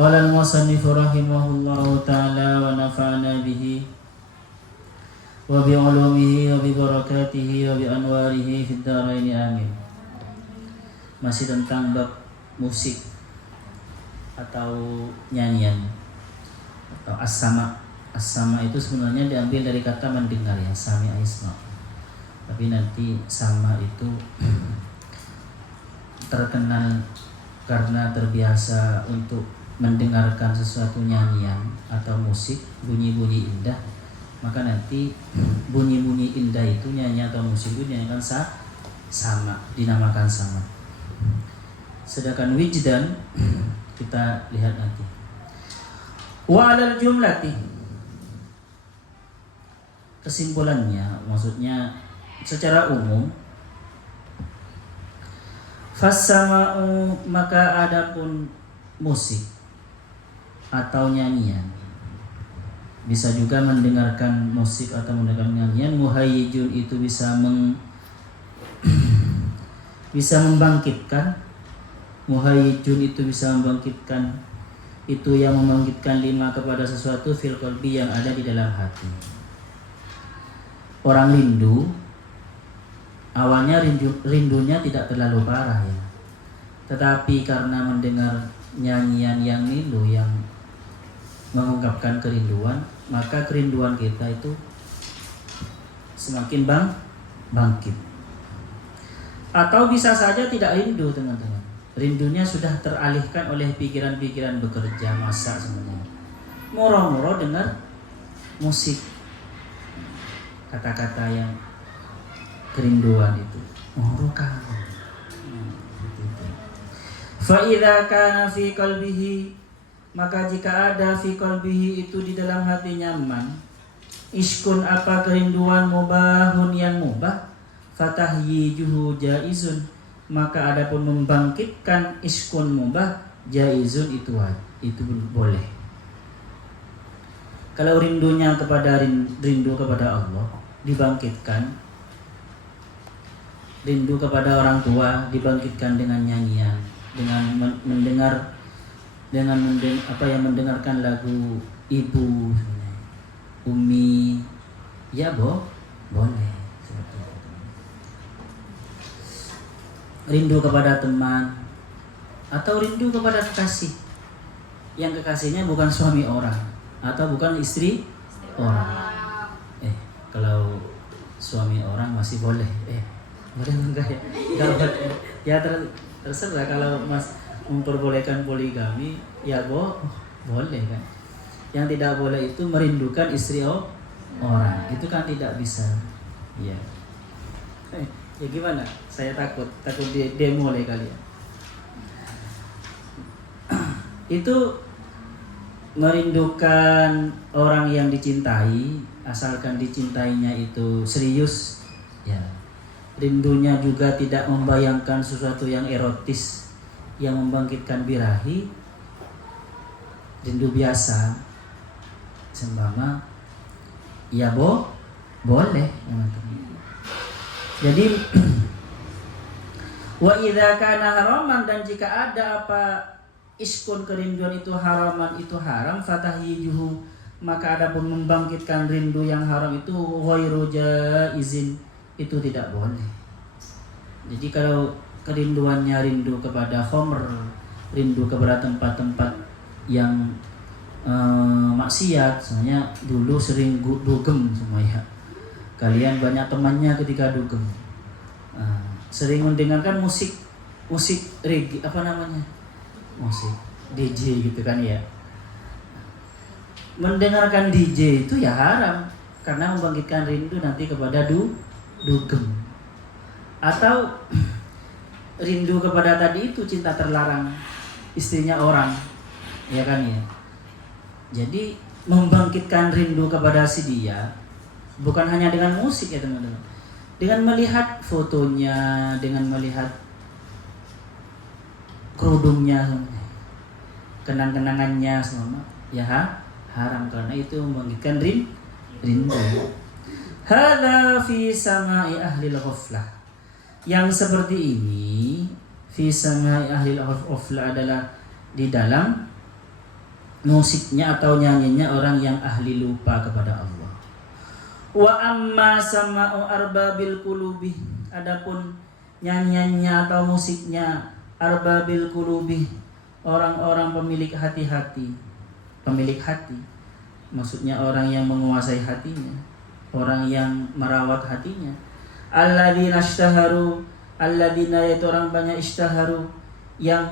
Qala al-musannif rahimahullahu ta'ala wa nafa'ana bihi wa bi ulumihi wa bi barakatihi wa bi anwarihi fid dharain amin. Masih tentang bab musik atau nyanyian atau as-sama. As-sama itu sebenarnya diambil dari kata mendengar, ya, sami isma. Tapi nanti sama itu terkenal karena terbiasa untuk mendengarkan sesuatu nyanyian atau musik, bunyi-bunyi indah, maka nanti bunyi-bunyi indah itu, nyanyian atau musik itu dinamakan sama, dinamakan sama. Sedangkan wijdan kita lihat nanti. Wa 'alal jumlati, kesimpulannya, maksudnya secara umum, fassama'u, maka adapun musik atau nyanyian, bisa juga mendengarkan musik atau mendengarkan nyanyian. Muhayyijun itu bisa bisa membangkitkan. Muhayyijun itu bisa membangkitkan, itu yang membangkitkan lima kepada sesuatu fil qalbi, yang ada di dalam hati. Orang rindu, awalnya rindunya tidak terlalu parah, ya, tetapi karena mendengar nyanyian yang nilu yang mengungkapkan kerinduan, maka kerinduan kita itu semakin bangkit. Atau bisa saja tidak rindu, teman-teman. Rindunya sudah teralihkan oleh pikiran-pikiran bekerja, masak sebenarnya. Moro-moro dengar musik, kata-kata yang kerinduan itu. Moro kamu. Fa idza kana fi qalbihi, maka jika ada fi qalbihi itu di dalam hati nyaman, iskun apa kerinduan, mubahun yang mubah, fatahyijuhu jaizun, maka adapun membangkitkan iskun mubah, jaizun itu boleh. Kalau rindunya kepada rindu kepada Allah dibangkitkan, rindu kepada orang tua dibangkitkan dengan nyanyian, dengan mendengarkan lagu ibu, umi, ya boleh. Rindu kepada teman atau rindu kepada kekasih, yang kekasihnya bukan suami orang atau bukan istri orang. Kalau suami orang masih boleh. Boleh enggak ya? Ya terserah. Kalau Mas memperbolehkan poligami, ya boleh kan. Yang tidak boleh itu merindukan istri orang. Itu kan tidak bisa. Ya. Ya gimana? Saya takut demo oleh kalian. Itu merindukan orang yang dicintai, asalkan dicintainya itu serius, ya. Rindunya juga tidak membayangkan sesuatu yang erotis, yang membangkitkan birahi. Rindu biasa, sembama, ya boleh, teman-teman. Jadi wa idza kana haraman, dan jika ada apa iskun kerinduan itu haraman, itu haram, fatahyijuhu, maka adapun membangkitkan rindu yang haram itu ghairu jaizin, itu tidak boleh. Jadi kalau kerinduannya rindu kepada khamr, rindu kepada tempat-tempat yang maksiat, sebenarnya dulu sering dugem semua, ya. Kalian banyak temannya ketika dugem, sering mendengarkan musik reggae, musik DJ gitu kan, ya. Mendengarkan DJ itu ya haram, karena membangkitkan rindu nanti kepada dugem. Atau rindu kepada tadi itu cinta terlarang, istrinya orang, ya kan, ya. Jadi membangkitkan rindu kepada si dia bukan hanya dengan musik, ya teman-teman. Dengan melihat fotonya, dengan melihat kerudungnya, kenang-kenangannya semua, ya haram, karena itu membangkitkan rindu. Hadza fi sama'i ahli al-ghaflah. Yang seperti ini fi sama'i ahli al-ghaflah adalah di dalam musiknya atau nyanyinya orang yang ahli lupa kepada Allah. Wa amma sama'u arbabil qulubi, adapun nyanyiannya atau musiknya arbabil qulubi, orang-orang pemilik hati-hati. Pemilik hati maksudnya orang yang menguasai hatinya, orang yang merawat hatinya. Alladzina ishtaharu, alladzina yaitu orang banyak ishtaharu, yang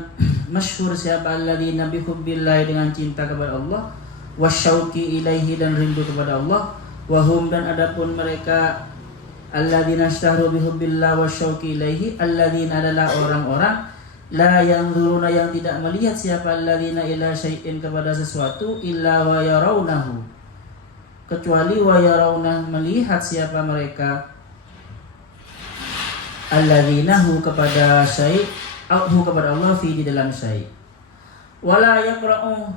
masyhur siapa, alladzina bihubbillah dengan cinta kepada Allah, wasyauqi ilaihi dan rindu kepada Allah, wahum dan adapun mereka alladzina ishtaharu bihubbillah wasyauqi ilaihi, alladzina adalah orang-orang la yanzuruna yang tidak melihat siapa alladzina ila syai'in kepada sesuatu illa wa yarawnahu, kecuali wa yarawna melihat siapa mereka alladzinahu kepada syai' hu kepada Allah fi di dalam syai'. Wala yaqra'u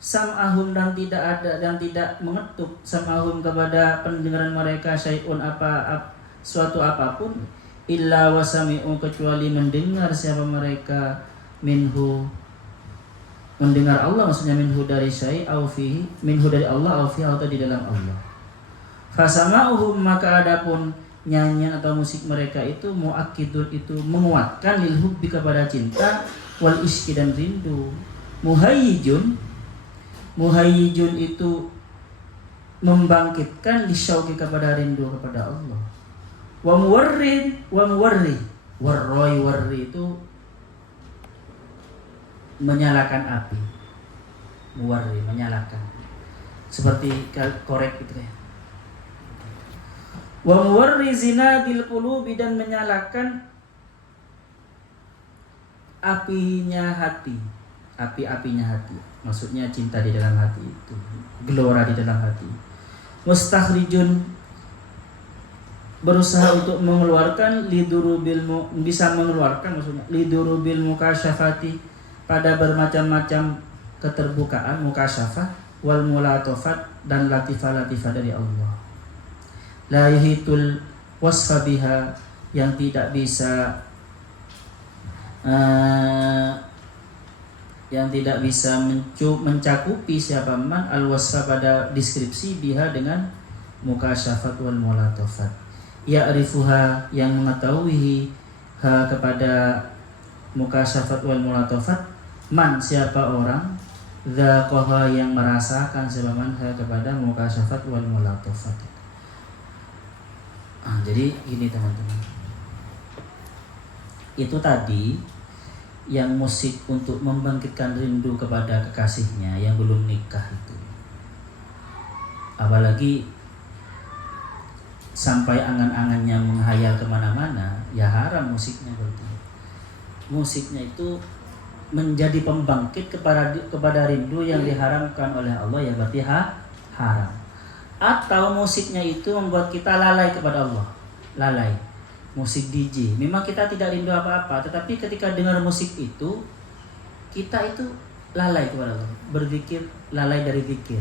sam'ahum dan tidak ada dan tidak mengetuk sam'ahum kepada pendengaran mereka syai'un suatu apapun illa wasami'u kecuali mendengar siapa mereka minhu, mendengar Allah maksudnya minhu dari syai' au fi minhu dari Allah au fi atau di dalam Allah. Fasama'uhum maka adapun nyanyian atau musik mereka itu muakkidun itu menguatkan lil hubbi kepada cinta, wal iski dan rindu. Muhayyijun itu membangkitkan lisyauqi kepada rindu kepada Allah. Wa muwarri warri itu menyalakan api. Muwarri menyalakan seperti korek gitu ya. Wa muwarri zinabil qulubi dan menyalakan apinya hati, api-apinya hati. Maksudnya cinta di dalam hati itu, gelora di dalam hati. Mustakhrijun berusaha untuk mengeluarkan bisa mengeluarkan maksudnya lidurubil mukasyafati pada bermacam-macam keterbukaan mukasyafah wal mulatofat dan latifah-latifah dari Allah. La yuhitul wasfa biha yang tidak bisa mencakupi siapa man al wasfa pada deskripsi biha dengan mukasyafat wal mulatofat. Ya'rifuha yang mengetahui ha kepada mukasyafat wal mulatofat man siapa orang dzaqaha yang merasakan siapa man ha kepada mukasyafat wal mulatofat. Jadi gini teman-teman, itu tadi yang musik untuk membangkitkan rindu kepada kekasihnya yang belum nikah itu, apalagi sampai angan-angannya menghayal kemana-mana, ya haram musiknya berarti. Musiknya itu menjadi pembangkit kepada rindu yang diharamkan oleh Allah, ya berarti haram. Atau musiknya itu membuat kita lalai kepada Allah, lalai. Musik DJ, memang kita tidak rindu apa-apa, tetapi ketika dengar musik itu kita itu lalai kepada Allah, berzikir, lalai dari zikir.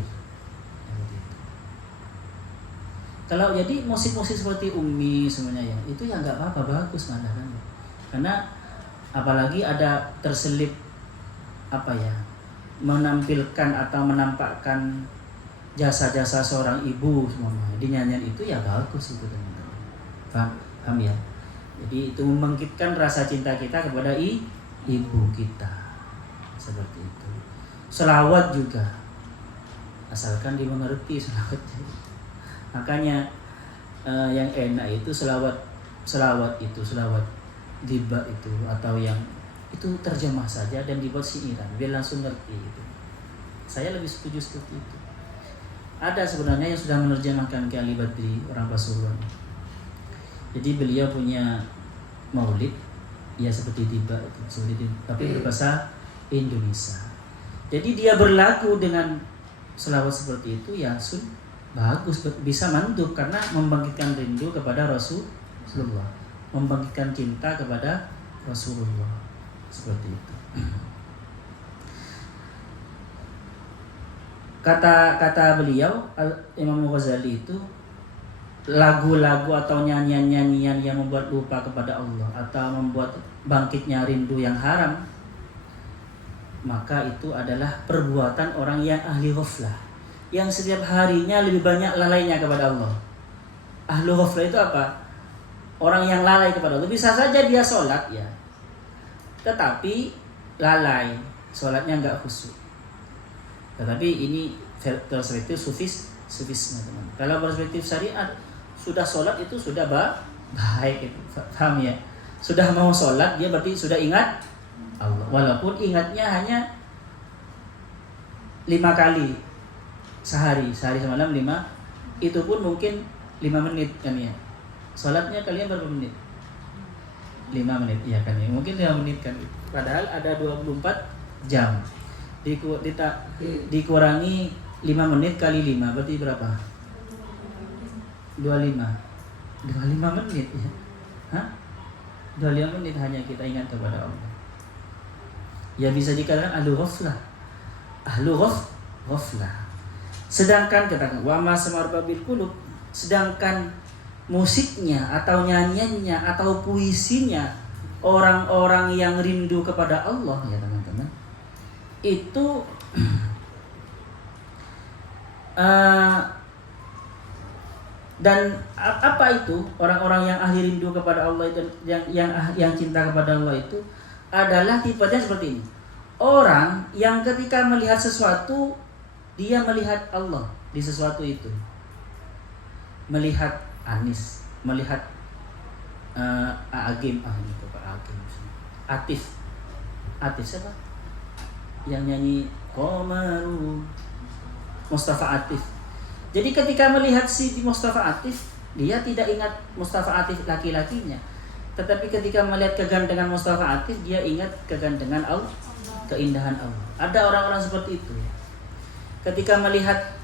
Kalau jadi musik-musik seperti Umi semuanya ya, itu ya nggak apa-apa, bagus kan? Karena apalagi ada terselip menampilkan atau menampakkan jasa-jasa seorang ibu semuanya di nyanyian itu, ya bagus itu teman-teman. Paham ya? Jadi itu membangkitkan rasa cinta kita kepada ibu kita, seperti itu. Selawat juga, asalkan dimengerti selawatnya. Makanya yang enak itu selawat diba itu, atau yang itu terjemah saja dan dibuat syairan biar langsung ngerti gitu. Saya lebih setuju seperti itu. Ada sebenarnya yang sudah menerjemahkan ke Ali Badri, orang Pasuruan. Jadi beliau punya maulid ya seperti tiba itu, tapi berbahasa Indonesia. Jadi dia berlagu dengan selawat seperti itu ya bagus, bisa mandub karena membangkitkan rindu kepada Rasulullah, membangkitkan cinta kepada Rasulullah, seperti itu. Kata beliau Imam Ghazali itu, lagu-lagu atau nyanyian-nyanyian yang membuat lupa kepada Allah atau membuat bangkitnya rindu yang haram, maka itu adalah perbuatan orang yang ahli ghaflah, yang setiap harinya lebih banyak lalainya kepada Allah. Ahli ghaflah itu apa? Orang yang lalai kepada Allah. Bisa saja dia sholat ya, tetapi lalai, sholatnya enggak khusyuk. Tetapi ini perspektif sufisme teman. Kalau perspektif syariat, sudah sholat itu sudah baik itu, paham ya? Sudah mau sholat dia berarti sudah ingat Allah, walaupun ingatnya hanya 5 kali sehari semalam 5, itu pun mungkin 5 menit kan ya. Sholatnya kalian berapa menit? 5 menit ya kan ya, mungkin 5 menit kan, padahal ada 24 jam. Dikurangi 5 menit kali 5 berarti berapa? 25 menit ya. Hah? 25 menit hanya kita ingat kepada Allah. Ya bisa dikatakan ahlu ghaflah. Sedangkan katakan wa ma samarba bil qulub, sedangkan musiknya atau nyanyiannya atau puisinya orang-orang yang rindu kepada Allah ya teman-teman, itu dan apa itu orang-orang yang ahli rindu kepada Allah dan yang cinta kepada Allah itu adalah tipenya seperti ini. Orang yang ketika melihat sesuatu dia melihat Allah di sesuatu itu. Melihat Anis, melihat Agim, ini Pak Agim. Atif siapa? Yang nyanyi Komaru, Mustafa Atif. Jadi ketika melihat si Mustafa Atif, dia tidak ingat Mustafa Atif laki-lakinya. Tetapi ketika melihat kegantengan Mustafa Atif, dia ingat kegantengan Allah, keindahan Allah. Ada orang-orang seperti itu ya. Ketika melihat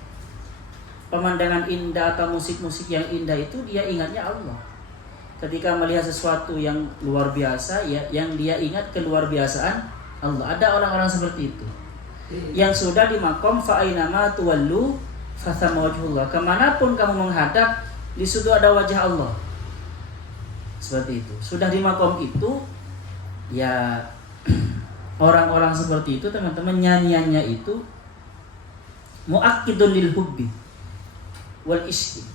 pemandangan indah atau musik-musik yang indah itu, dia ingatnya Allah. Ketika melihat sesuatu yang luar biasa ya, yang dia ingat keluarbiasaan Allah. Ada orang-orang seperti itu. Yang sudah di makom fa ainama tuwallu fathama wajhullah. Kemanapun kamu menghadap, di situ ada wajah Allah. Seperti itu. Sudah di makom itu, ya orang-orang seperti itu teman-teman, nyanyiannya itu muakkidun lil hubbi wal ishqi.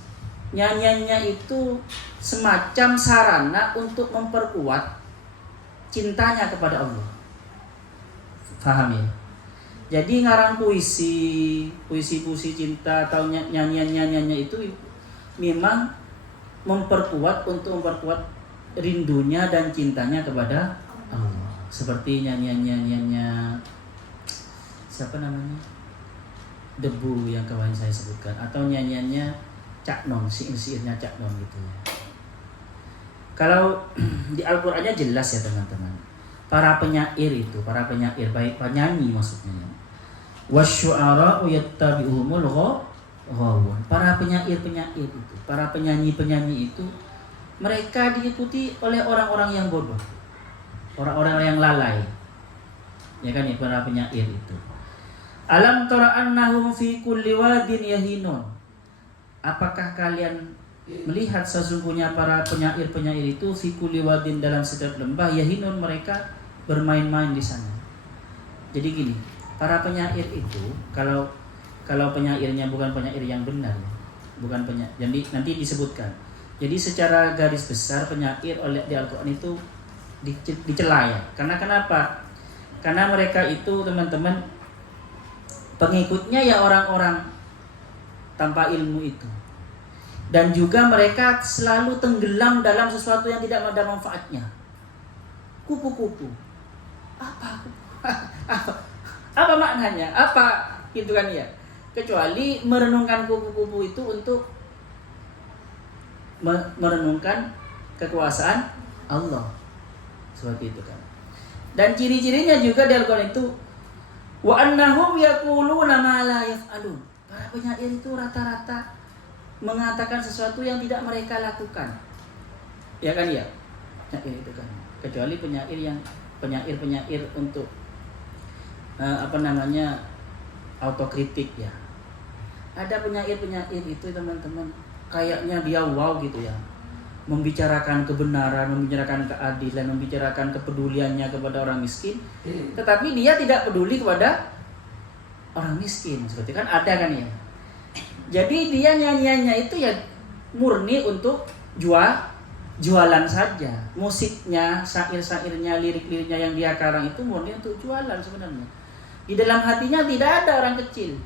Nyanyiannya itu semacam sarana untuk memperkuat cintanya kepada Allah. Faham ya? Jadi ngarang puisi cinta atau nyanyiannya itu memang memperkuat rindunya dan cintanya kepada Allah. Seperti nyanyiannya siapa namanya? Debu yang kemarin saya sebutkan, atau nyanyiannya Cak Non, syair-syairnya Cak Non gitu ya. Kalau di Al-Qur'annya jelas ya teman-teman. Para penyair baik penyanyi maksudnya. Wasyu'ara'u yattabi'uhumul ghawun. Para penyair itu, para penyanyi itu mereka diikuti oleh orang-orang yang bodoh. Orang-orang yang lalai. Ya kan ya, para penyair itu. Alam tara annahum fi kulli wadin yahinun. Apakah kalian melihat sesungguhnya para penyair itu fi kulli wadin, dalam setiap lembah, yahinun, mereka bermain-main di sana. Jadi gini, para penyair itu kalau penyairnya bukan penyair yang benar ya. Bukan penyair. Jadi nanti disebutkan. Jadi secara garis besar penyair oleh di Al-Qur'an itu dicela ya. Karena kenapa? Karena mereka itu teman-teman pengikutnya ya orang-orang tanpa ilmu itu. Dan juga mereka selalu tenggelam dalam sesuatu yang tidak ada manfaatnya. Kupu-kupu. Apa maknanya? Apa itu kan ya? Kecuali merenungkan kupu-kupu itu untuk merenungkan kekuasaan Allah. Seperti itu kan. Dan ciri-cirinya juga di Al-Qur'an itu wa annahum yaquluna ma la yaf'alun. Para penyair itu rata-rata mengatakan sesuatu yang tidak mereka lakukan. Ya kan ya? Penyair itu kan. Kecuali penyair untuk autokritik ya. Ada penyair itu teman-teman, kayaknya dia wow gitu ya. membicarakan kebenaran, membicarakan keadilan, membicarakan kepeduliannya kepada orang miskin, tetapi dia tidak peduli kepada orang miskin. Seperti kan ada kan ya. Jadi dia nyanyiannya itu ya murni untuk jualan saja. Musiknya, syair-syairnya, lirik-liriknya yang dia karang itu murni untuk jualan sebenarnya. Di dalam hatinya tidak ada orang kecil.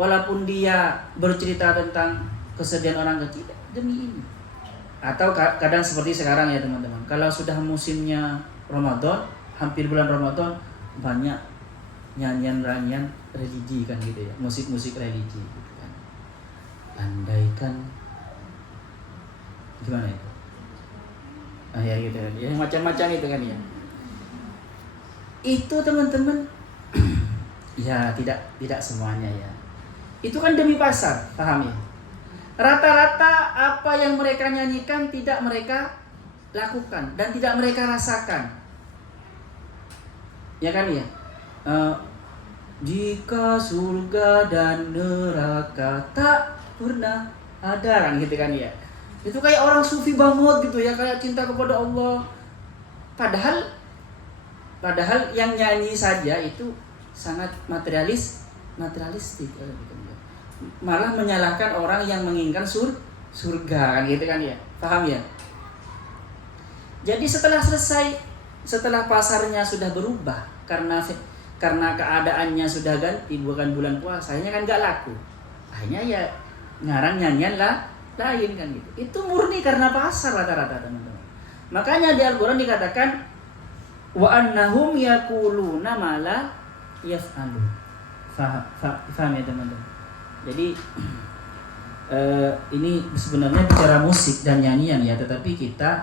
Walaupun dia bercerita tentang kesedihan orang kecil demi ini. Atau kadang seperti sekarang ya teman-teman. Kalau sudah musimnya Ramadan, hampir bulan Ramadan, banyak nyanyian-nyanyian religi kan gitu ya. Musik-musik religi gitu kan. Andaikan gimana itu? Ya gitu kan. Ya macam-macam itu kan ya. Itu teman-teman ya tidak semuanya ya. Itu kan demi pasar, paham ya? Rata-rata apa yang mereka nyanyikan tidak mereka lakukan dan tidak mereka rasakan. Ya kan ya? Jika surga dan neraka tak pernah ada kan gitu kan ya. Itu kayak orang sufi banget gitu ya, kayak cinta kepada Allah. Padahal yang nyanyi saja itu sangat materialistik gitu. Malah menyalahkan orang yang menginginkan surga kan gitu kan ya. Paham ya? Jadi setelah pasarnya sudah berubah karena keadaannya sudah ganti, bukan bulan puasa, akhirnya kan gak laku. Akhirnya ya ngarang nyanyian lain kan gitu. Itu murni karena pasar rata-rata teman-teman. Makanya di Al-Qur'an dikatakan wa annahum yaquluna ma la yaf'alun. Faham ya teman-teman? Jadi ini sebenarnya bicara musik dan nyanyian ya, tetapi kita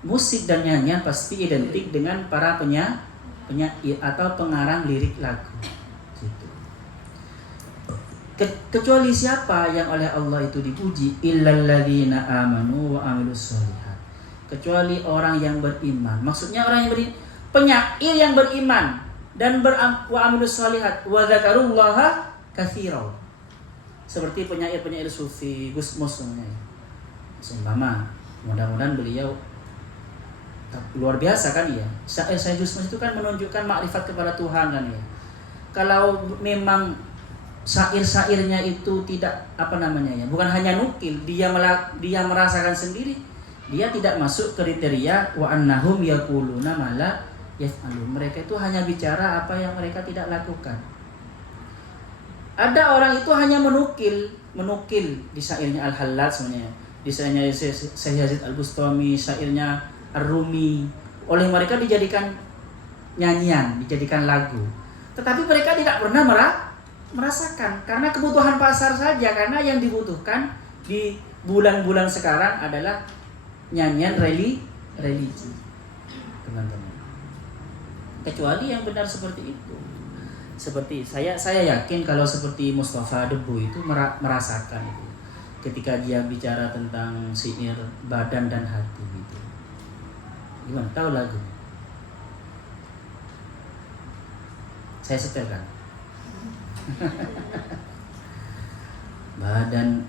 musik dan nyanyian pasti identik dengan para penyair atau pengarang lirik lagu. Gitu. Kecuali siapa yang oleh Allah itu dipuji, illal ladzina amanu wa amilus sholihat. Kecuali orang yang beriman. Maksudnya orang yang penyair yang beriman dan wa amilus sholihat wa dzakarullaha katsiran. Seperti penyair-penyair sufi, Gus Mus namanya. Seumpama, mudah-mudahan beliau luar biasa kan ya. Saya Gus Mus itu kan menunjukkan makrifat kepada Tuhan kan ya. Kalau memang syair-syairnya itu tidak bukan hanya nukil, dia merasakan sendiri, dia tidak masuk kriteria wa annahum yaquluna ma la yaf'alun. Mereka itu hanya bicara apa yang mereka tidak lakukan. Ada orang itu hanya menukil di syairnya Al-Hallaj sebenarnya, di syairnya Syekh Yazid Al-Bustami, syairnya Ar-Rumi. Oleh mereka dijadikan nyanyian, dijadikan lagu. Tetapi mereka tidak pernah merasakan karena kebutuhan pasar saja, karena yang dibutuhkan di bulan-bulan sekarang adalah nyanyian religi. Teman-teman. Kecuali yang benar seperti itu. Seperti saya yakin kalau seperti Mustafa Debu itu merasakan itu ketika dia bicara tentang syair badan dan hati gitu. Gimana? Tahu lagu? Saya setelkan. Badan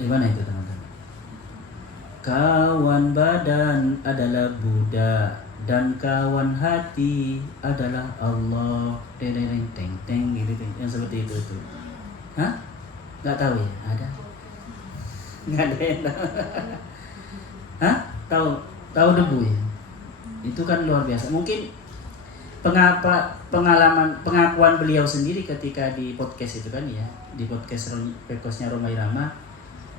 gimana itu teman-teman? Kawan badan adalah Buddha dan kawan hati adalah Allah. Teng gitu yang seperti itu tuh. Hah? Enggak tahu ya? Ada? Enggak ada yang tahu. Hah? Tahu Debu ya? Itu kan luar biasa. Mungkin pengakuan beliau sendiri ketika di podcast itu kan ya, di podcastnya Roma Irama,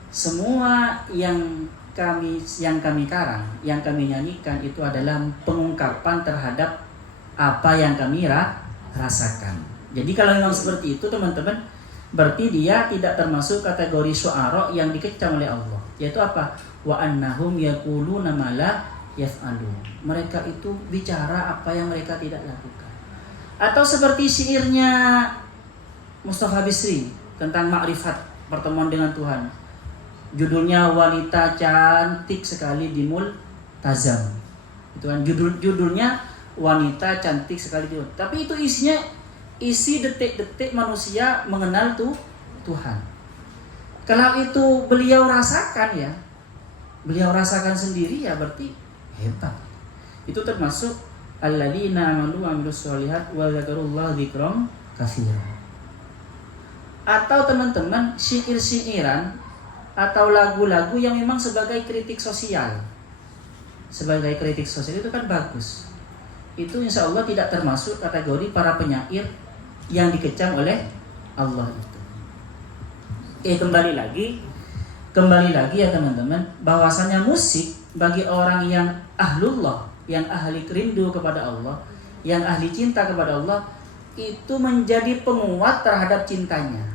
semua yang kami karang, yang kami nyanyikan itu adalah pengungkapan terhadap apa yang kami rasakan. Jadi kalau memang seperti itu teman-teman, berarti dia tidak termasuk kategori syu'ara yang dikecam oleh Allah. Yaitu apa? Wa annahum yaquluna ma la yaf'alun. Mereka itu bicara apa yang mereka tidak lakukan. Atau seperti syairnya Mustafa Bisri tentang makrifat, pertemuan dengan Tuhan. Judulnya Wanita Cantik Sekali di Multazam. Itu kan judulnya Wanita Cantik Sekali di Multazam. Tapi itu isi detik-detik manusia mengenal Tuhan. Kalau itu beliau rasakan ya, beliau rasakan sendiri, ya berarti hebat. Itu termasuk alladzina amanu wa amilus sholihat wa dzakarullaha dzikran katsira. Atau teman-teman, syair-syairan atau lagu-lagu yang memang sebagai kritik sosial. Sebagai kritik sosial itu kan bagus. Itu insya Allah tidak termasuk kategori para penyair yang dikecam oleh Allah itu. Kembali lagi ya teman-teman, bahwasanya musik bagi orang yang ahlullah, yang ahli rindu kepada Allah, yang ahli cinta kepada Allah, itu menjadi penguat terhadap cintanya.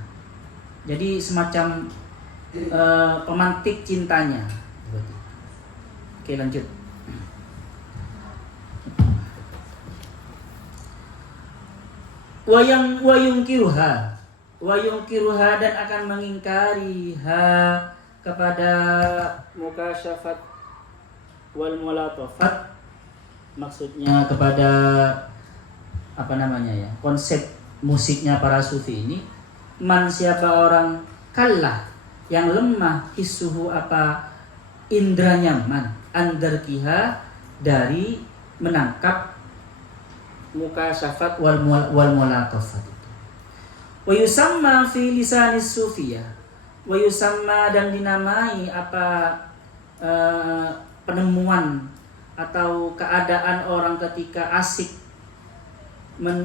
Jadi semacam pemantik cintanya. Oke, lanjut. Wayungkiruha dan akan mengingkariha kepada mukasyafat wal mulatafat, maksudnya kepada konsep musiknya para sufi ini. Man, siapa orang kalah yang lemah isuhu indranya man andarkiha dari menangkap mukasyafat wal mulatafat itu. Wa yusamma fi lisanis sufiyah, wa yusamma dan dinamai penemuan atau keadaan orang ketika asik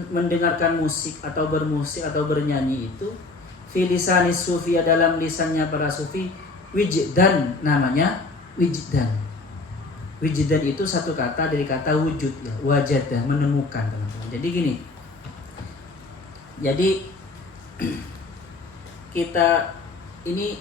mendengarkan musik atau bermusik atau bernyanyi itu fi lisanis sufiyah, dalam lisannya para sufi, wijdan, namanya wijdan. Wijdan itu satu kata dari kata wujud ya, wajadah, menemukan teman-teman. Jadi gini. Jadi kita ini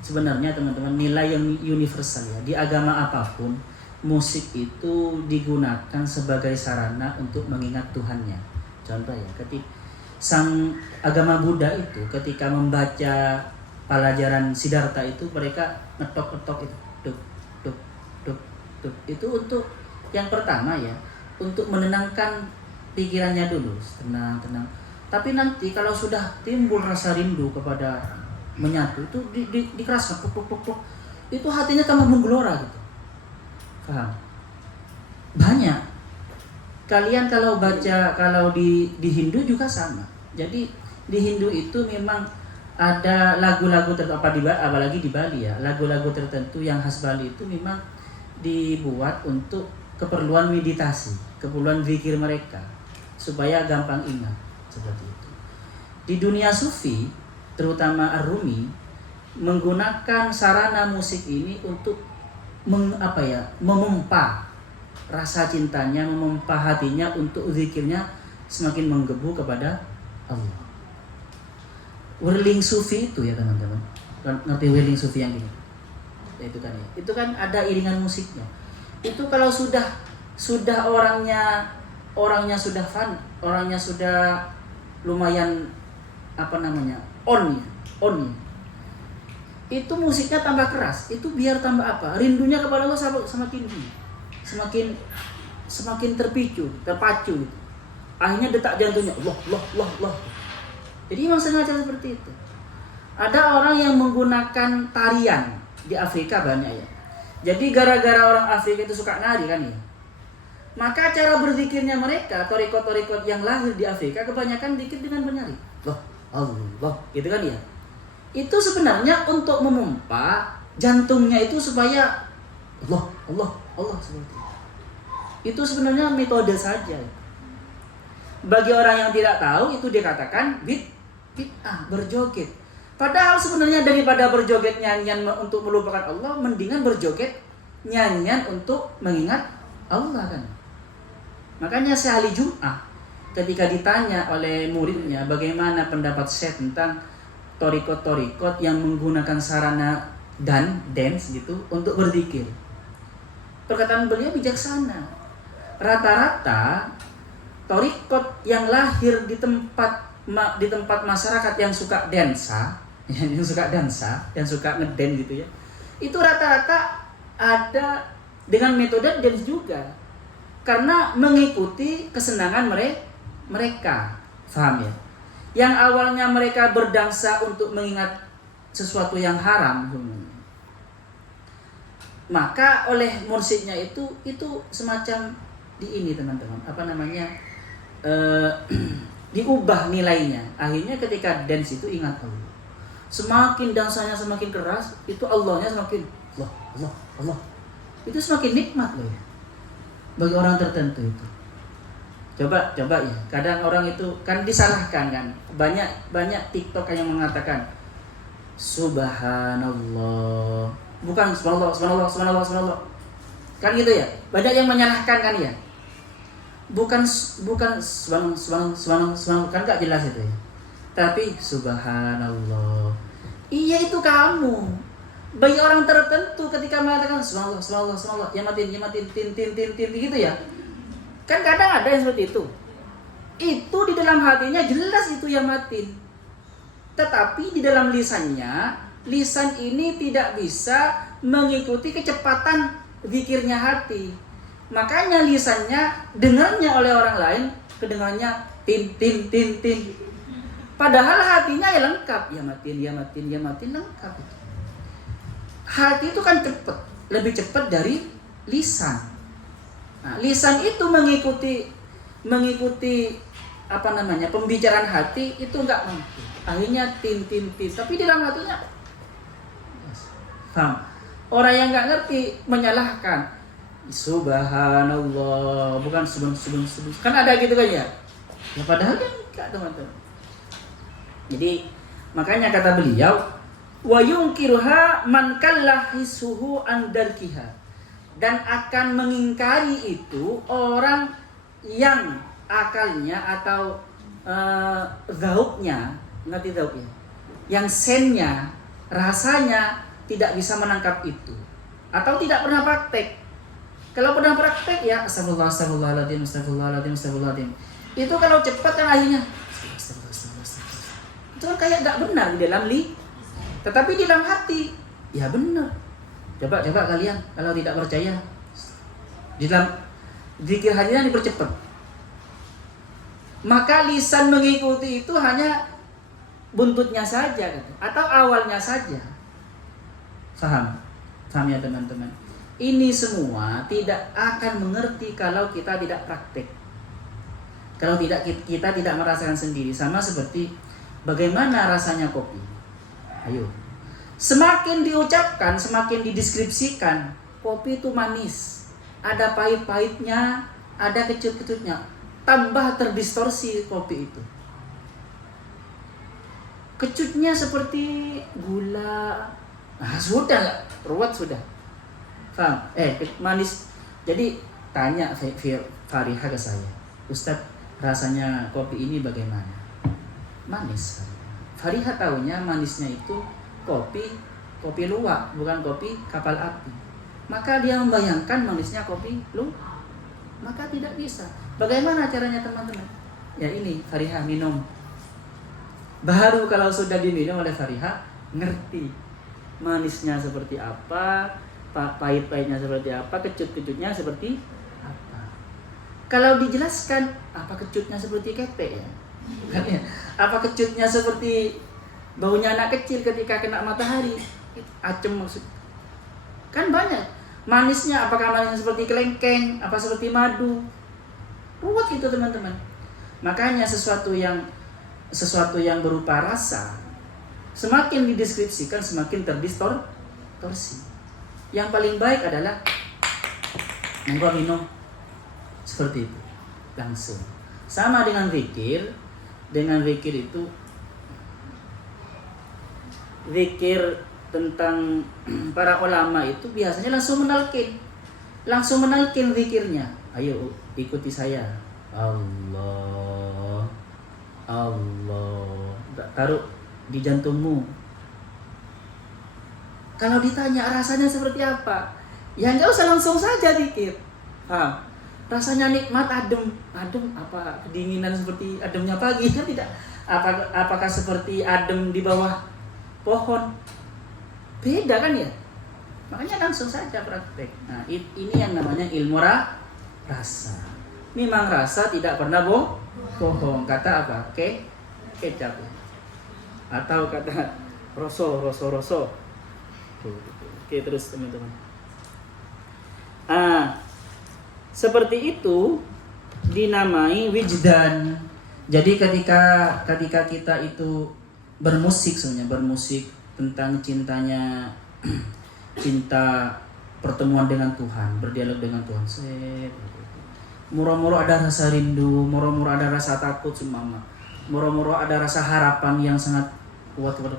sebenarnya teman-teman nilai yang universal ya. Di agama apapun musik itu digunakan sebagai sarana untuk mengingat Tuhannya. Contoh ya, ketika sang agama Buddha itu ketika membaca pelajaran Siddhartha itu mereka ngetok-ngetok itu duk duk duk duk. Itu untuk yang pertama ya, untuk menenangkan pikirannya dulu, tenang. Tapi nanti kalau sudah timbul rasa rindu kepada menyatu itu dikeraskan puk. Itu hatinya tambah menggelora gitu. Paham? Banyak. Kalian kalau baca, kalau di Hindu juga sama. Jadi di Hindu itu memang ada lagu-lagu tertentu, apalagi di Bali ya, lagu-lagu tertentu yang khas Bali itu memang dibuat untuk keperluan meditasi, keperluan zikir mereka supaya gampang ingat, seperti itu. Di dunia sufi, terutama Ar-Rumi, menggunakan sarana musik ini untuk memompa rasa cintanya, memompa hatinya untuk zikirnya semakin menggebu kepada Allah. Whirling sufi itu ya teman-teman, ngerti whirling sufi yang ini? Itu kan ada iringan musiknya. Itu kalau sudah orangnya sudah fun, orangnya sudah lumayan on ya. Itu musiknya tambah keras, itu biar tambah rindunya kepada Allah semakin tinggi, semakin terpacu gitu. Akhirnya detak jantungnya Allah. Jadi memang sengaja seperti itu. Ada orang yang menggunakan tarian di Afrika banyak ya. Jadi gara-gara orang Afrika itu suka nari kan ya, maka cara berzikirnya mereka, torikot yang lahir di Afrika kebanyakan zikir dengan menari Allah gitu kan ya. Itu sebenarnya untuk memompa jantungnya itu supaya Allah seperti itu. Itu sebenarnya metode saja. Bagi orang yang tidak tahu itu dikatakan bid'ah, berjoget. Padahal sebenarnya daripada berjoget nyanyian untuk melupakan Allah, mendingan berjoget nyanyian untuk mengingat Allah kan. Makanya sehari Jumat ketika ditanya oleh muridnya bagaimana pendapat Syekh tentang torikot yang menggunakan sarana dan dance gitu untuk berzikir, perkataan beliau bijaksana. Rata-rata torikot yang lahir di tempat masyarakat yang suka dansa, yang suka ngedance gitu ya, itu rata-rata ada dengan metode dance juga, karena mengikuti kesenangan mereka, paham ya? Yang awalnya mereka berdansa untuk mengingat sesuatu yang haram, Maka oleh mursyidnya itu semacam di ini teman-teman, apa namanya, diubah nilainya. Akhirnya ketika dance itu ingat Allah. Semakin dansanya semakin keras, itu Allahnya semakin Allah, Allah, Allah. Itu semakin nikmat loh ya, bagi orang tertentu itu. Coba ya. Kadang orang itu kan disalahkan kan. Banyak TikTok yang mengatakan Subhanallah, bukan subhanallah. Kan gitu ya. Banyak yang menyalahkan kan ya. Bukan subhanallah kan gak jelas itu ya. Tapi subhanallah. Iya, itu kamu. Bagi orang tertentu ketika mengatakan subhanallah, ya matiin tin gitu ya. Kan kadang ada yang seperti itu. Itu di dalam hatinya jelas itu yang matiin. Tetapi di dalam lisannya, lisan ini tidak bisa mengikuti kecepatan zikirnya hati. Makanya lisannya dengarnya oleh orang lain, kedengarannya tin. Padahal hatinya ya lengkap, ya matiin lengkap itu. Hati itu kan cepat, lebih cepat dari lisan. Nah, lisan itu mengikuti apa namanya, pembicaraan hati itu enggak mampu. Akhirnya tin. Tapi di dalam hatinya paham. Orang yang enggak ngerti menyalahkan. Subhanallah, bukan subhan. Kan ada gitu kan ya? Ya padahal kan enggak, teman-teman. Jadi makanya kata beliau, wa yunkiruha man kallahisuhu andarkiha, dan akan mengingkari itu orang yang akalnya atau zauknya, ngerti zauknya, yang sennya, rasanya tidak bisa menangkap itu, atau tidak pernah praktek. Kalau pernah praktek ya astagfirullahaladzim. Itu kalau cepat kan akhirnya itu kan kayak gak benar di dalam tetapi di dalam hati ya benar. Coba kalian kalau tidak percaya, di dalam zikir hatinya dipercepat, maka lisan mengikuti itu hanya buntutnya saja atau awalnya saja. Paham ya teman-teman? Ini semua tidak akan mengerti kalau kita tidak praktek, kalau kita tidak merasakan sendiri. Sama seperti bagaimana rasanya kopi. Ayo, semakin diucapkan, semakin dideskripsikan, kopi itu manis, ada pahit-pahitnya, ada kecut-kecutnya, tambah terdistorsi kopi itu. Kecutnya seperti gula, sudah ruwet sudah. Paham? Manis. Jadi tanya Fariha ke saya, Ustaz, rasanya kopi ini bagaimana? Manis. Fariha tahunya manisnya itu kopi luwak, bukan kopi kapal api. Maka dia membayangkan manisnya kopi luwak, maka tidak bisa. Bagaimana caranya teman-teman? Ya ini, Fariha minum. Baru kalau sudah diminum oleh Fariha, ngerti manisnya seperti apa, pahit-pahitnya seperti apa, kecut-kecutnya seperti apa. Kalau dijelaskan, apa kecutnya seperti ketek ya? Apa kecutnya seperti baunya anak kecil ketika kena matahari, acem maksud. Kan banyak. Manisnya, apakah manisnya seperti kelengkeng, apa seperti madu? Ruwet itu teman-teman. Makanya sesuatu yang berupa rasa, semakin dideskripsikan semakin terdistorsi. Yang paling baik adalah minum seperti itu langsung. Sama dengan zikir. Dengan zikir itu, zikir tentang para ulama itu biasanya langsung menalkin zikirnya. Ayo ikuti saya. Allah, taruh di jantungmu. Kalau ditanya rasanya seperti apa, ya nggak usah langsung saja zikir. Rasanya nikmat, adem, apa kedinginan seperti ademnya pagi? Kan tidak. Apakah seperti adem di bawah pohon? Beda kan ya? Makanya langsung saja praktek. Nah, ini yang namanya ilmu rasa. Memang rasa tidak pernah bohong. Kata apa? Kecap. Atau kata roso. Oke, terus teman-teman. Seperti itu dinamai wijdan. Jadi ketika kita itu bermusik, sebenarnya bermusik tentang cintanya, cinta pertemuan dengan Tuhan, berdialog dengan Tuhan. Murah-murah ada rasa rindu, murah-murah ada rasa takut, sumama. Murah-murah ada rasa harapan yang sangat kuat kepada.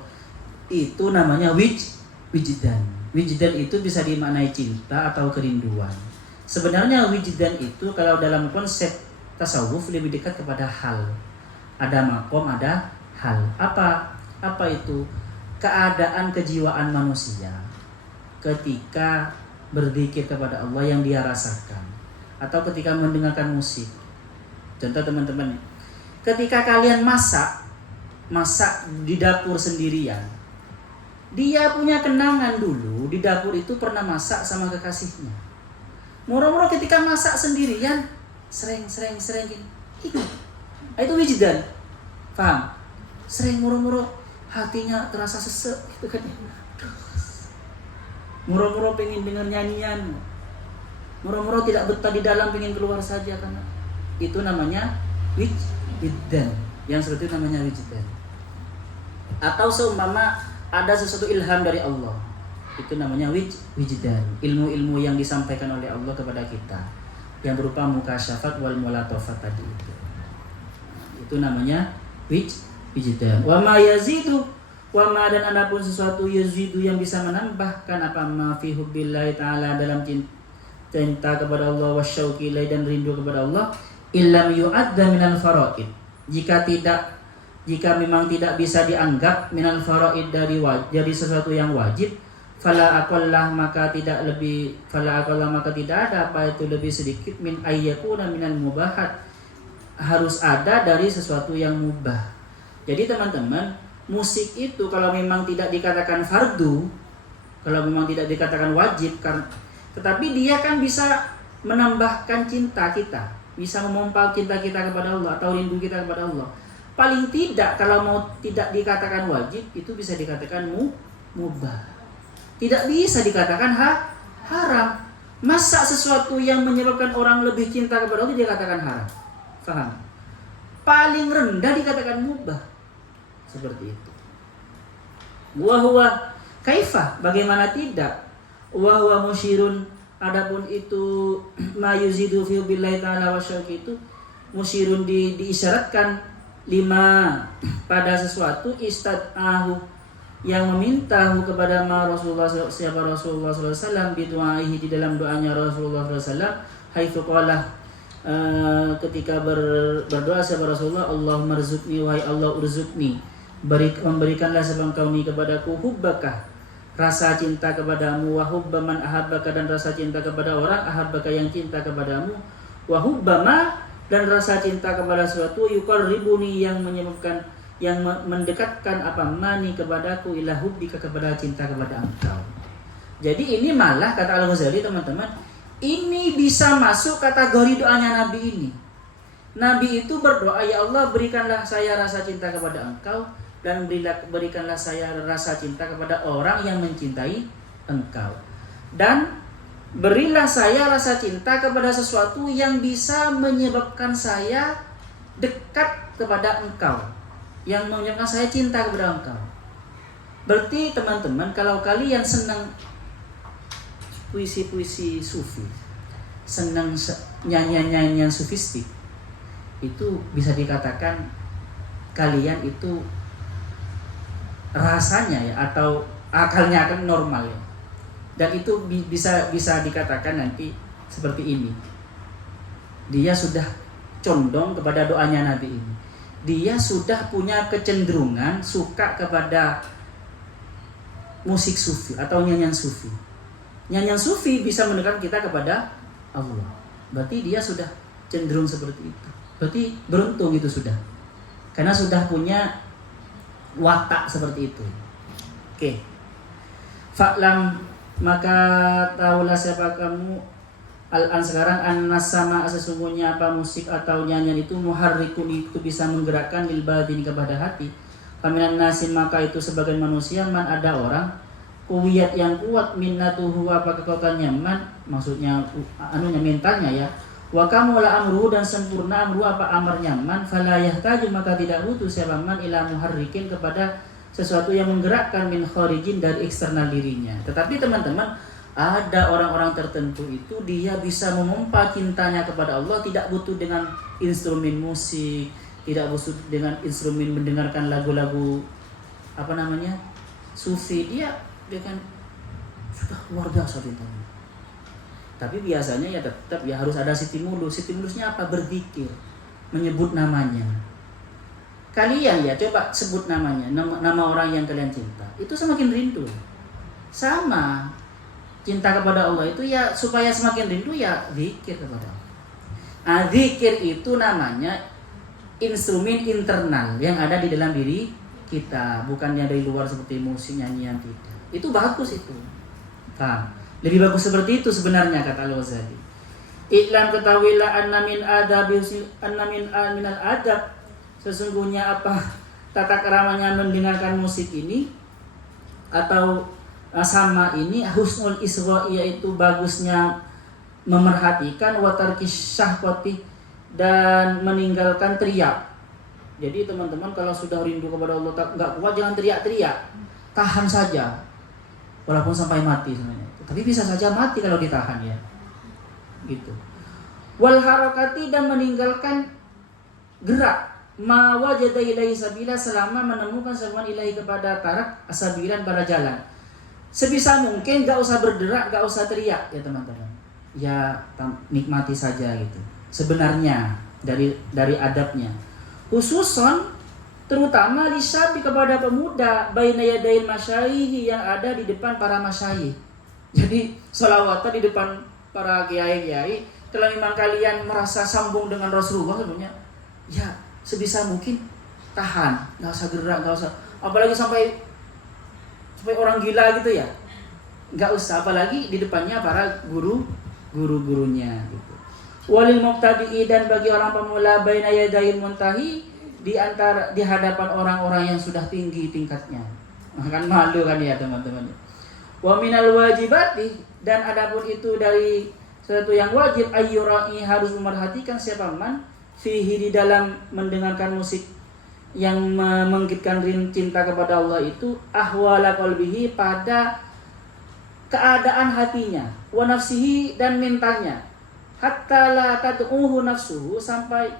Itu namanya wijdan. Wijdan itu bisa dimaknai cinta atau kerinduan. Sebenarnya wijdan itu kalau dalam konsep tasawuf lebih dekat kepada hal. Ada makom, ada hal. Apa itu? Keadaan kejiwaan manusia ketika berzikir kepada Allah yang dia rasakan, atau ketika mendengarkan musik. Contoh teman-teman, ketika kalian masak di dapur sendirian, dia punya kenangan dulu di dapur itu pernah masak sama kekasihnya. Murah-murah ketika masak sendirian, sering gini. Itu wijdan. Paham? Sering murah-murah hatinya terasa sesek gitu kan. Murah-murah pengen dengar nyanyian. Murah-murah tidak betah di dalam, pengen keluar saja karena itu namanya wijdan. Yang seperti itu namanya wijdan. Atau seumpama ada sesuatu ilham dari Allah, itu namanya wijdan. Ilmu-ilmu yang disampaikan oleh Allah kepada kita yang berupa mukasyafat wal mulatafat tadi itu namanya wijdan. Wa ma yazidu, wa ma dan adapun sesuatu yazidu yang bisa menambahkan apa ma fi hubbillahi ta'ala dalam cinta kepada Allah, wasyauqi dan rindu kepada Allah, illam yu'adda minal faraid. Jika memang tidak bisa dianggap minal faraid dari sesuatu yang wajib, fala aqallah maka tidak ada apa itu lebih sedikit min ayyakuna minal mubahat, harus ada dari sesuatu yang mubah. Jadi teman-teman, musik itu kalau memang tidak dikatakan fardu, kalau memang tidak dikatakan wajib, tetapi dia kan bisa menambahkan cinta kita, bisa memompa cinta kita kepada Allah atau rindu kita kepada Allah. Paling tidak kalau mau tidak dikatakan wajib, itu bisa dikatakan mubah. Tidak bisa dikatakan haram. Masa sesuatu yang menyebabkan orang lebih cinta kepada Allah dikatakan haram? Faham? Paling rendah dikatakan mubah. Seperti itu. Wa huwa kaifah, bagaimana tidak? Wa huwa musyirun, adapun itu ma yuzidu fi billahi ta'ala wa syauqi, itu musyirun diisyaratkan lima pada sesuatu istad'ahu yang memintahu kepada Rasulullah SAW bidu'aihi di dalam doanya Rasulullah SAW haitsu qala ketika berdoa kepada Rasulullah, Allahumma rzuqni, wahai Allah urzukni, memberikanlah sebangkauni kepadaku hubbaka, rasa cinta kepadamu, wa hubba man ahabbaka, dan rasa cinta kepada orang ahabbaka yang cinta kepadamu, wa hubba ma, dan rasa cinta kepada sesuatu yuqarribuni yang menyebabkan, yang mendekatkan apa mani kepadaku ila hubbika, kepada cinta kepada engkau. Jadi ini malah kata Al-Ghazali teman-teman, ini bisa masuk kategori doanya Nabi ini. Nabi itu berdoa, ya Allah berikanlah saya rasa cinta kepada engkau, dan berikanlah saya rasa cinta kepada orang yang mencintai engkau, dan berilah saya rasa cinta kepada sesuatu yang bisa menyebabkan saya dekat kepada engkau, yang menyebabkan saya cinta kepada engkau. Berarti teman-teman, kalau kalian senang puisi-puisi sufi, senang nyanyian-nyanyian sufistik, itu bisa dikatakan kalian itu rasanya ya atau akalnya akan normal ya. Dan itu bisa dikatakan nanti seperti ini. Dia sudah condong kepada doanya Nabi ini. Dia sudah punya kecenderungan suka kepada musik sufi atau nyanyian sufi. Nyanyian sufi bisa mendekatkan kita kepada Allah. Berarti dia sudah cenderung seperti itu. Berarti beruntung itu sudah. Karena sudah punya watak seperti itu. Oke. Fa'lam, maka tahulah siapa kamu al-an sekarang annas sama, sesungguhnya apa musik atau nyanyian itu muharrikun, itu bisa menggerakkan lil batin kepada hati. Faminan nasin, maka itu sebagian manusia, man ada orang kuwiyat yang kuat, minnatuhu apa kekuatannya, man maksudnya anunya mentalnya ya, wa kamula amruhu dan sempurna amruhu apa amarnya, man fala yahtaju maka tidak butuh siapa man ila muharrikin kepada sesuatu yang menggerakkan min kharijin dari eksternal dirinya. Tetapi teman-teman, ada orang-orang tertentu itu dia bisa memompa cintanya kepada Allah tidak butuh dengan instrumen musik, tidak butuh dengan instrumen mendengarkan lagu-lagu apa namanya sufi, dia kan sudah luar biasa cintanya. Tapi biasanya ya tetap ya harus ada stimulus. Stimulusnya apa? Berzikir, menyebut namanya. Kalian ya coba sebut namanya, nama orang yang kalian cinta, itu semakin rindu. Sama cinta kepada Allah itu ya supaya semakin rindu ya zikir kepada Allah. Nah, zikir itu namanya instrumen internal yang ada di dalam diri kita, bukannya dari luar seperti musik, nyanyian, tidak. Itu bagus itu. Paham? Lebih bagus seperti itu sebenarnya kata Al-Ghazali. Iklan ketahuilah anna min minal adab, sesungguhnya apa tata keramanya mendengarkan musik ini atau sama ini husnul iswa, yaitu bagusnya memerhatikan watarkis syahwati dan meninggalkan teriak. Jadi teman-teman kalau sudah rindu kepada Allah nggak kuat jangan teriak-teriak, tahan saja walaupun sampai mati sebenarnya. Tapi bisa saja mati kalau ditahan ya. Gitu. Wal harakati dan meninggalkan gerak ma wajada ilaihi sabila selama menemukan seruan ilahi kepada tarak asabilan pada jalan. Sebisa mungkin gak usah berderak, gak usah teriak ya teman-teman. Ya nikmati saja gitu. Sebenarnya dari adabnya. Khususon terutama lisabi kepada pemuda baina yadail masyayikh yang ada di depan para masyayikh. Jadi sholawatan di depan para kiai-kiai. Kalau memang kalian merasa sambung dengan Rasulullah sebenarnya, ya sebisa mungkin tahan, gak usah gerak, gak usah. Apalagi sampai orang gila gitu ya, nggak usah, apalagi di depannya para guru-gurunya gitu. Walil muqtadi'i dan bagi orang pemula baina yadail muntahi di hadapan orang-orang yang sudah tinggi tingkatnya. Kan malu kan ya teman-teman. Wa minal wajibati dan adapun itu dari sesuatu yang wajib ayyurai harus memerhatikan siapa man fihi di dalam mendengarkan musik yang membangkitkan cinta kepada Allah itu ahwala qalbihi pada keadaan hatinya wa nafsihi dan mentalnya hatta la tad'uhu nafsuhu sampai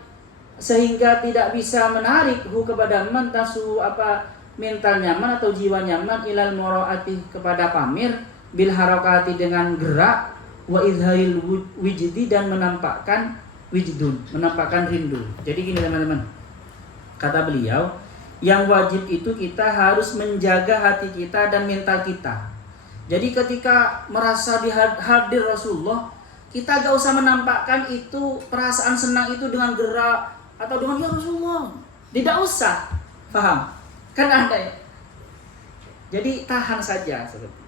sehingga tidak bisa menarik kepada man nafsuhu apa mental nyaman atau jiwa nyaman ilal muraati kepada pamer bil harakati dengan gerak wa izharil wijdi dan menampakkan wijdun, menampakkan rindu. Jadi gini teman-teman, kata beliau, yang wajib itu kita harus menjaga hati kita dan mental kita. Jadi ketika merasa hadir Rasulullah, kita gak usah menampakkan itu perasaan senang itu dengan gerak atau dengan ya Rasulullah. Tidak usah, paham? Kan ada ya. Jadi tahan saja seperti itu.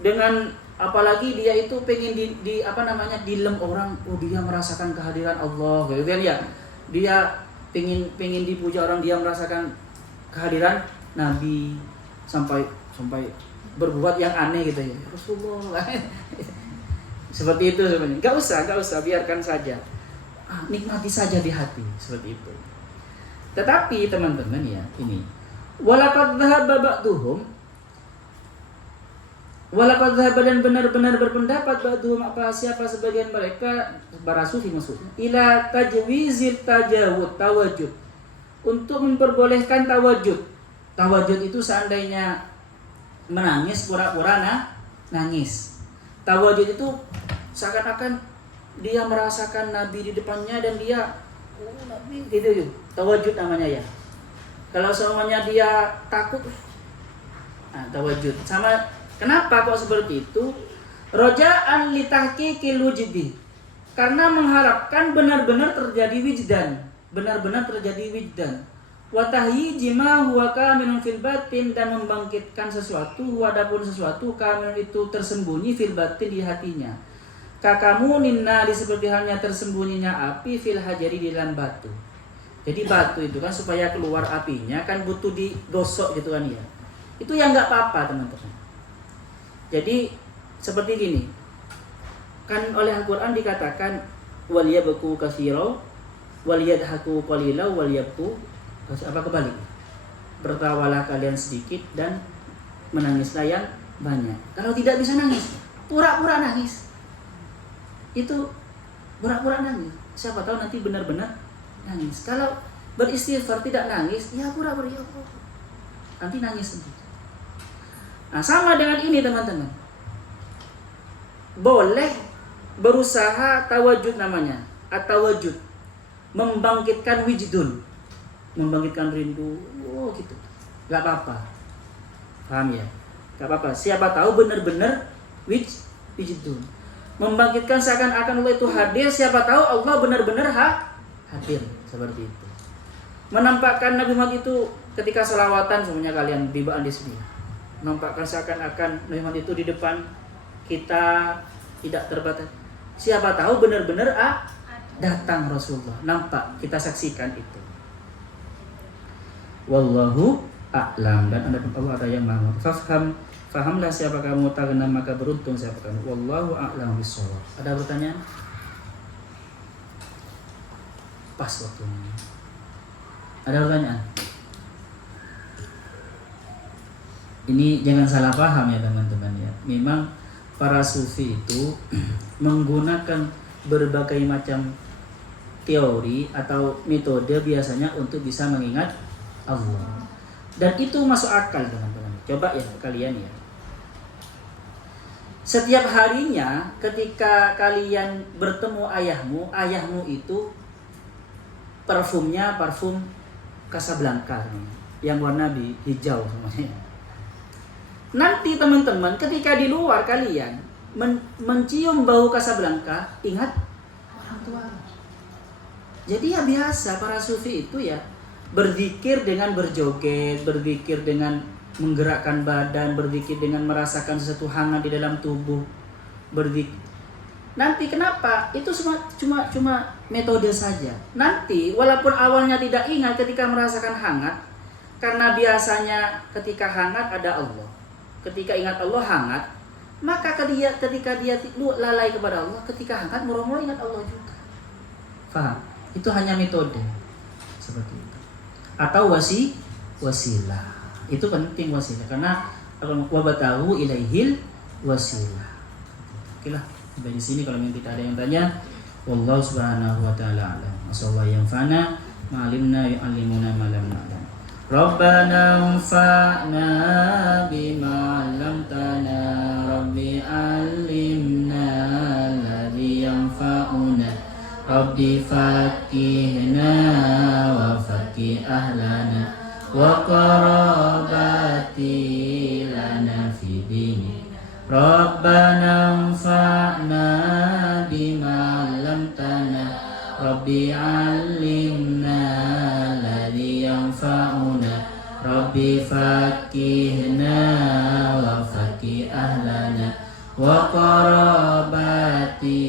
Dengan apalagi dia itu pengen di apa namanya dilem orang, oh dia merasakan kehadiran Allah, gitu kan ya. Dia pengen dipuja orang, dia merasakan kehadiran Nabi sampai berbuat yang aneh gitu ya. Rasulullah. Seperti itu sebenarnya. Gak usah, biarkan saja. Nikmati saja di hati seperti itu. Tetapi teman-teman ya, ini walaqad dhahaba ba'duhum walaqad dhahaba dan benar-benar berpendapat ba'duhum apa siapa sebagian mereka para sufi maksudnya ila tajwizil tawajjud untuk memperbolehkan tawajud. Tawajud itu seandainya menangis pura-pura nangis. Tawajud itu seakan-akan dia merasakan Nabi di depannya dan dia Nabi gitu. Tawajud namanya ya. Kalau semuanya dia takut, tawajud. Sama kenapa kok seperti itu? Roja'an li tahqiqil wujdi. Karena mengharapkan benar-benar terjadi wujdan. Wa tahyiji ma huwa kamilun fil batin dan membangkitkan sesuatu, adapun sesuatu kamil itu tersembunyi fil batin di hatinya. Kakamunin nari seperti halnya tersembunyinya api fil hajari di dalam batu. Jadi batu itu kan supaya keluar apinya kan butuh digosok gitu kan ya. Itu yang nggak apa-apa teman-teman. Jadi seperti gini, kan oleh Al-Quran dikatakan waliyabku katsira waliyadhaku qalila waliyabku apa kebalik, bertawalah kalian sedikit dan menangislah yang banyak. Kalau tidak bisa nangis, pura-pura nangis. Itu pura-pura nangis. Siapa tahu nanti benar-benar nangis. Kalau beristighfar tidak nangis, ya pura-pura ya Allah. Nanti nangis sendiri. Nah, sama dengan ini teman-teman. Boleh berusaha tawajud namanya, at-tawajud. Membangkitkan wijdun. Membangkitkan rindu. Oh gitu. Gak apa-apa. Paham ya? Gak apa-apa. Siapa tahu benar-benar wijdun. Membangkitkan seakan-akan Allah itu hadir. Siapa tahu Allah benar-benar hadir. Seperti itu. Menampakkan Nabi Muhammad itu ketika selawatan, semuanya kalian bibaan di sini. Menampakkan seakan-akan Nabi Muhammad itu di depan kita tidak terbatas. Siapa tahu benar-benar datang Rasulullah. Nampak, kita saksikan itu. Wallahu a'lam. Dan Allah ada yang maha. Fahamlah siapa kamu, taghna maka beruntung siapa kamu. Wallahu a'lam bishawab. Ada pertanyaan? Pas waktunya. Ada pertanyaan? Ini jangan salah paham ya teman-teman ya. Memang para sufi itu menggunakan berbagai macam teori atau metode biasanya untuk bisa mengingat Allah. Dan itu masuk akal teman-teman. Coba ya kalian ya. Setiap harinya ketika kalian bertemu ayahmu itu parfumnya parfum Casablanca yang warna hijau semuanya. Nanti teman-teman ketika di luar kalian mencium bau Casablanca, ingat orang tua. Jadi ya biasa para sufi itu ya berzikir dengan berjoget, berzikir dengan menggerakkan badan, berzikir dengan merasakan sesuatu hangat di dalam tubuh, berzikir. Nanti kenapa? Itu cuma metode saja. Nanti walaupun awalnya tidak ingat ketika merasakan hangat, karena biasanya ketika hangat ada Allah. Ketika ingat Allah hangat, maka ketika dia lalai kepada Allah, ketika hangat murmur ingat Allah juga. Faham? Itu hanya metode seperti itu. Atau wasilah. Itu penting wasilah karena wabatahu ilaihil wasilah. Oke lah, sampai di sini kalau memang tidak ada yang tanya. Wallahu subhanahu wa ta'ala a'lam. Masallahu yanfa'na ma'alimna yu'allimuna ma lam na'lam. Rabbana anfa'na bima 'allamtana rabbi 'allimna alladhi yanfa'una rabbi faqihna wa faqih ahlana wa qarabati lana fi dini Rabbana anfa'na bima 'allamtana rabbi 'allimna alladhi yanfa'una rabbi faqihna wa faqih ahlana wa qarabati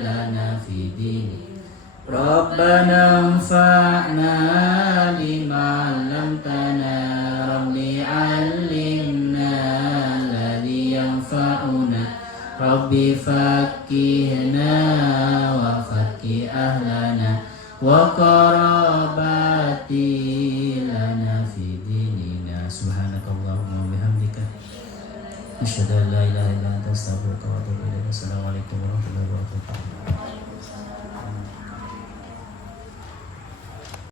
lana fi dini Rabbana anfa'na bima 'allamtana rabbi 'allimna alladhi yanfa'una rabbi faqihna wa faqih ahlana wa qarabati lana fi dinina subhanakallahumma wa bihamdika asyhadu an la ilaha illa anta astaghfiruka wa atubu ilaik. Assalamualaikum warahmatullahi wabarakatuh.